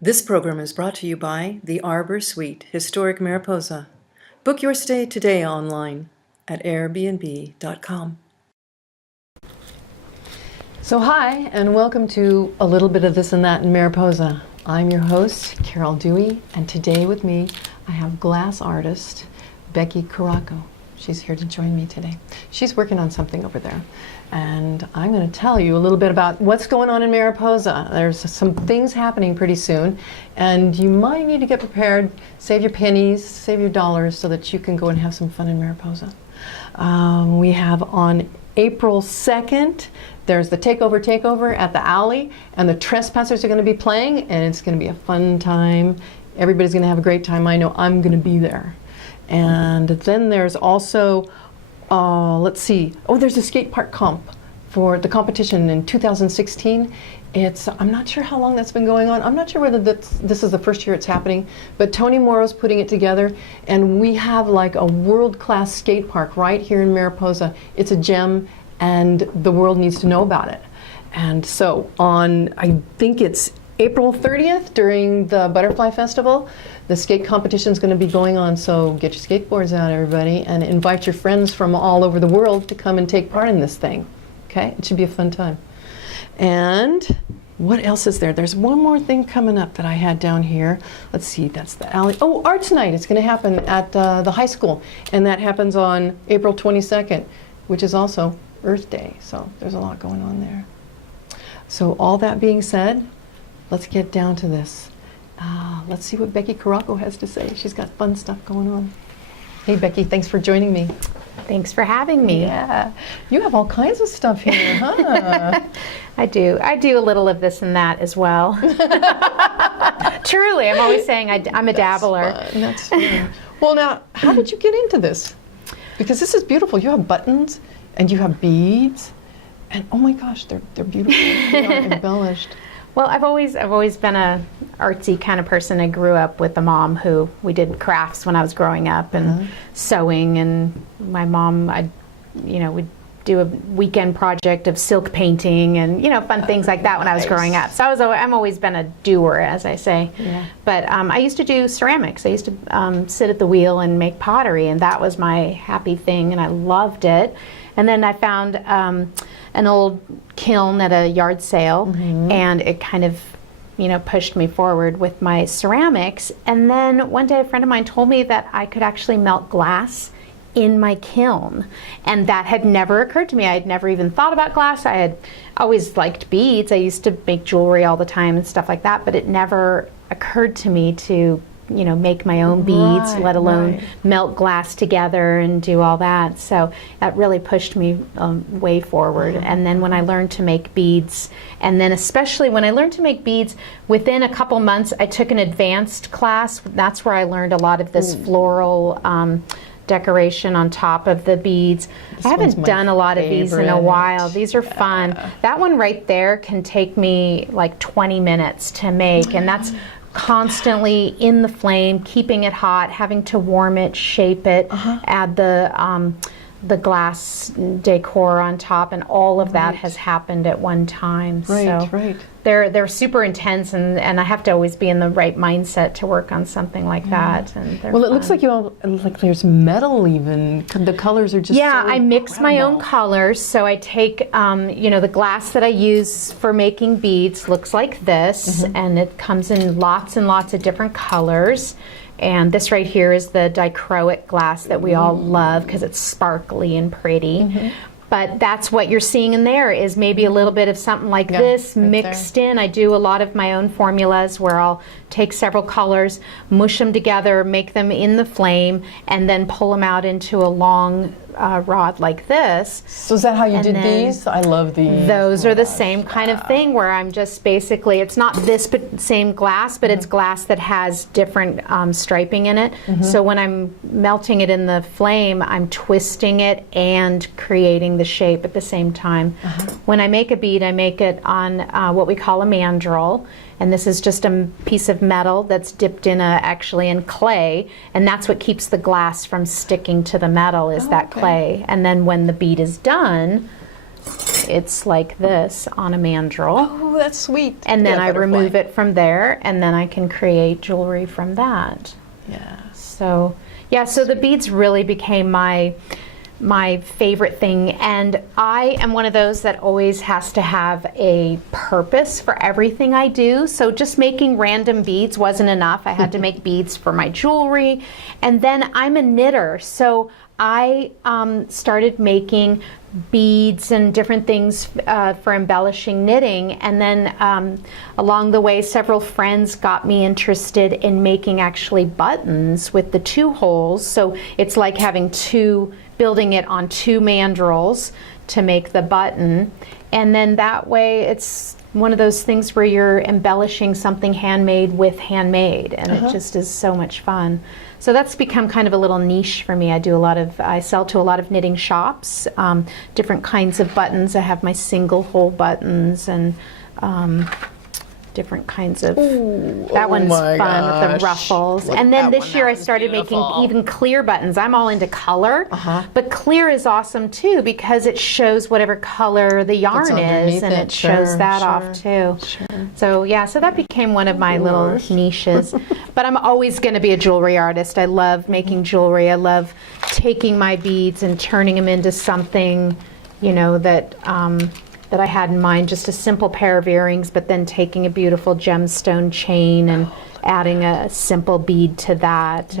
This program is brought to you by the Arbor Suite, Historic Mariposa. Book your stay today online at airbnb.com. So hi, and welcome to A Little Bit of This and That in Mariposa. I'm your host, Carol Dewey, and today with me I have glass artist Becky Caraco. She's here to join me today. She's working on something over there, and I'm going to tell you a little bit about what's going on in Mariposa. There's some things happening pretty soon, and you might need to get prepared, save your pennies, save your dollars, so that you can go and have some fun in Mariposa. We have on April 2nd, there's the Takeover at the Alley, and the Trespassers are going to be playing, and it's going to be a fun time. Everybody's going to have a great time. I know I'm going to be there. And then there's also, let's see, there's a skate park comp for the competition in 2016. I'm not sure how long that's been going on. I'm not sure whether this is the first year it's happening, but Tony Morrow's putting it together, and we have like a world-class skate park right here in Mariposa. It's a gem, and the world needs to know about it. And so I think it's April 30th during the Butterfly Festival, the skate competition is going to be going on, so get your skateboards out, everybody, and invite your friends from all over the world to come and take part in this thing. Okay? It should be a fun time. And what else is there? There's one more thing coming up that I had down here. Let's see, that's the alley. Oh, Arts Night. It's going to happen at the high school, and that happens on April 22nd, which is also Earth Day, so there's a lot going on there. So all that being said, let's get down to this. Let's see what Becky Caraco has to say. She's got fun stuff going on. Hey, Becky, thanks for joining me. Thanks for having me. Yeah, you have all kinds of stuff here, huh? I do a little of this and that as well. Truly, I'm always saying I'm a dabbler. That's fun. Well, now, how did you get into this? Because this is beautiful. You have buttons, and you have beads, and oh my gosh, they're beautiful. They are embellished. Well, I've always been a artsy kind of person. I grew up with a mom who we did crafts when I was growing up and sewing, and my mom, we'd do a weekend project of silk painting and fun things like that when I was growing up. So I'm always been a doer, as I say. Yeah. But I used to do ceramics. I used to sit at the wheel and make pottery, and that was my happy thing, and I loved it. And then I found an old kiln at a yard sale, and it kind of, pushed me forward with my ceramics. And then one day a friend of mine told me that I could actually melt glass in my kiln, and that had never occurred to me. I had never even thought about glass. I had always liked beads. I used to make jewelry all the time and stuff like that, but it never occurred to me to make my own beads, let alone melt glass together and do all that. So that really pushed me way forward. And then when I learned to make beads, and then especially when I learned to make beads, within a couple months I took an advanced class. That's where I learned a lot of this floral decoration on top of the beads. I haven't done a lot of these in a while. These are fun. That one right there can take me like 20 minutes to make, and that's constantly in the flame, keeping it hot, having to warm it, shape it, add the glass decor on top, and all of that has happened at one time. Right. They're super intense, and I have to always be in the right mindset to work on something like that. And well, it looks like there's metal even. The colors are just I mix my own colors. So I take the glass that I use for making beads looks like this, and it comes in lots and lots of different colors. And this right here is the dichroic glass that we all love because it's sparkly and pretty. But that's what you're seeing in there is maybe a little bit of something like this mixed in. I do a lot of my own formulas where I'll take several colors, mush them together, make them in the flame, and then pull them out into a long rod like this. So is that how you did these? I love these. Those are the same kind of thing where I'm just basically, it's not this same glass, but it's glass that has different striping in it. So when I'm melting it in the flame, I'm twisting it and creating the shape at the same time. When I make a bead, I make it on what we call a mandrel. And this is just a piece of metal that's dipped in actually in clay, and that's what keeps the glass from sticking to the metal is that clay. And then when the bead is done, it's like this on a mandrel. Oh, that's sweet. And then Yeah, I butterfly. remove it from there, and then I can create jewelry from that. Yeah. So yeah, so the beads really became my favorite thing, and I am one of those that always has to have a purpose for everything I do. So just making random beads wasn't enough. I had to make beads for my jewelry, and then I'm a knitter, so I started making beads and different things for embellishing knitting, and then along the way several friends got me interested in making actually buttons with the 2 holes. So it's like having building it on 2 mandrels to make the button, and then that way it's one of those things where you're embellishing something handmade with handmade, and it just is so much fun. So that's become kind of a little niche for me. I sell to a lot of knitting shops, different kinds of buttons. I have my single hole buttons and different kinds of, that one's fun with the ruffles. And then this year I started making even clear buttons. I'm all into color, but clear is awesome too because it shows whatever color the yarn is, and it shows that off too. So yeah, so that became one of my little niches. But I'm always going to be a jewelry artist. I love making jewelry. I love taking my beads and turning them into something, you know, that I had in mind, just a simple pair of earrings, but then taking a beautiful gemstone chain and adding a simple bead to that.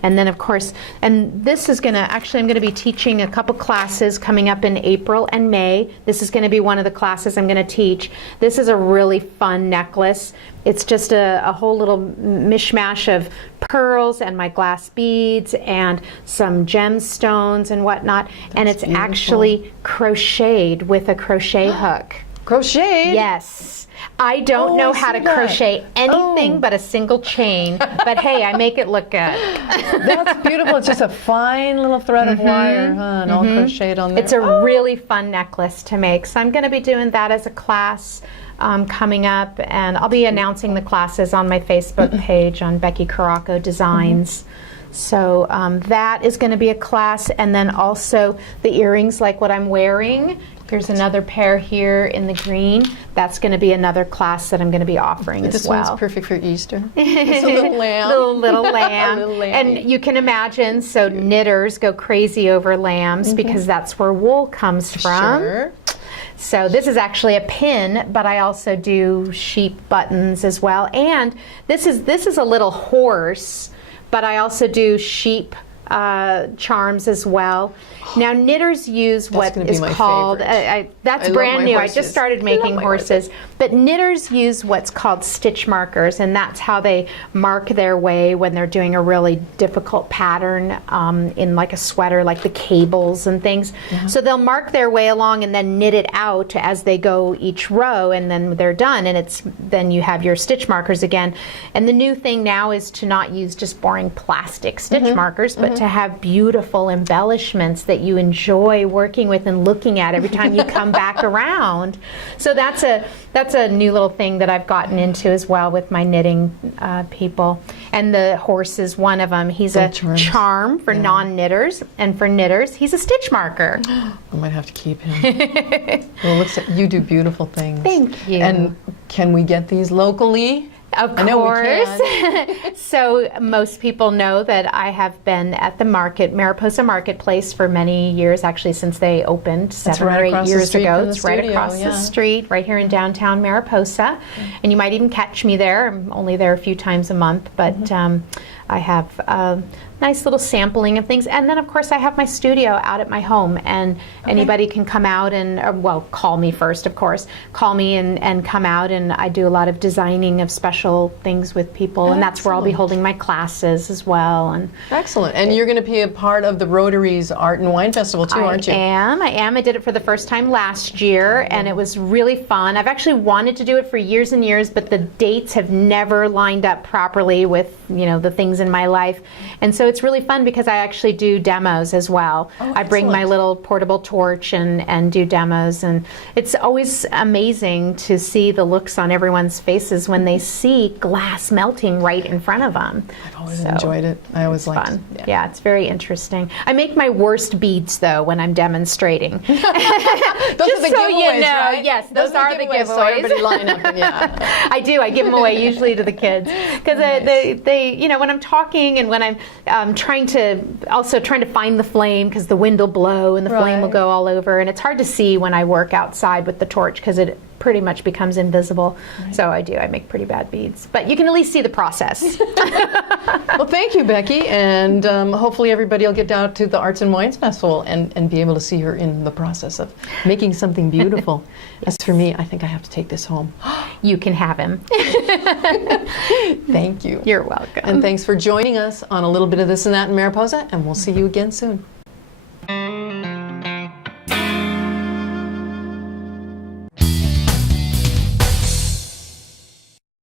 And then of course, and this is gonna, actually I'm gonna be teaching a couple classes coming up in April and May. This is gonna be one of the classes I'm gonna teach. This is a really fun necklace. It's just a whole little mishmash of pearls and my glass beads and some gemstones and whatnot. And it's beautiful. Actually crocheted with a crochet hook. Crocheted? Yes. I don't know how to crochet anything but a single chain, but hey, I make it look good. That's beautiful. It's just a fine little thread of wire, and all crocheted on there. It's a really fun necklace to make. So I'm going to be doing that as a class coming up, and I'll be announcing the classes on my Facebook page on Becky Caraco Designs. So that is going to be a class, and then also the earrings like what I'm wearing. There's another pair here in the green. That's going to be another class that I'm going to be offering as well. This one's perfect for Easter. It's a little lamb. little lamb. Little lamb. And you can imagine, so knitters go crazy over lambs because that's where wool comes from. Sure. So this is actually a pin, but I also do sheep buttons as well. And this is a little horse, but I also do sheep charms as well. Now knitters use what is called, that's brand new. I just started making horses. But knitters use what's called stitch markers, and that's how they mark their way when they're doing a really difficult pattern in like a sweater, like the cables and things. So they'll mark their way along and then knit it out as they go each row, and then they're done, and then you have your stitch markers again. And the new thing now is to not use just boring plastic stitch markers, but to have beautiful embellishments that you enjoy working with and looking at every time you come back around. So that's a new little thing that I've gotten into as well with my knitting people. And the horse is one of them. He's a charm for non-knitters, and for knitters, he's a stitch marker. I might have to keep him. Well, it looks like you do beautiful things. Thank you. And can we get these locally? Of course. So most people know that I have been at the Mariposa Marketplace for many years, actually since they opened 7 or 8 years ago. It's right across the street, right here in downtown Mariposa. And you might even catch me there. I'm only there a few times a month, but I have a nice little sampling of things. And then of course I have my studio out at my home, and anybody can come out and, well, call me first, of course. Call me and come out, and I do a lot of designing of special things with people, and that's where I'll be holding my classes as well. And excellent. And you're going to be a part of the Rotary's Art and Wine Festival too, aren't you? I am. I did it for the first time last year, and it was really fun. I've actually wanted to do it for years and years, but the dates have never lined up properly with, you know, the things in my life. And so it's really fun because I actually do demos as well. I bring my little portable torch and do demos, and it's always amazing to see the looks on everyone's faces when they see see glass melting right in front of them. I've always enjoyed it. I always It's liked fun. it. Yeah, it's very interesting. I make my worst beads though when I'm demonstrating. Those are the so you giveaways, know, right? yes, those are the giveaways. So everybody line up and yeah. I do. I give them away usually to the kids because they, you know, when I'm talking and when I'm trying to find the flame because the wind will blow and the flame will Right. go all over, and it's hard to see when I work outside with the torch because it pretty much becomes invisible. Right. So I make pretty bad beads, but you can at least see the process. Well, thank you, Becky, and hopefully everybody will get down to the Arts and Wines Festival and be able to see her in the process of making something beautiful. As for me, I think I have to take this home. You can have him. Thank you. You're welcome. And thanks for joining us on a little bit of this and that in Mariposa, and we'll see you again soon.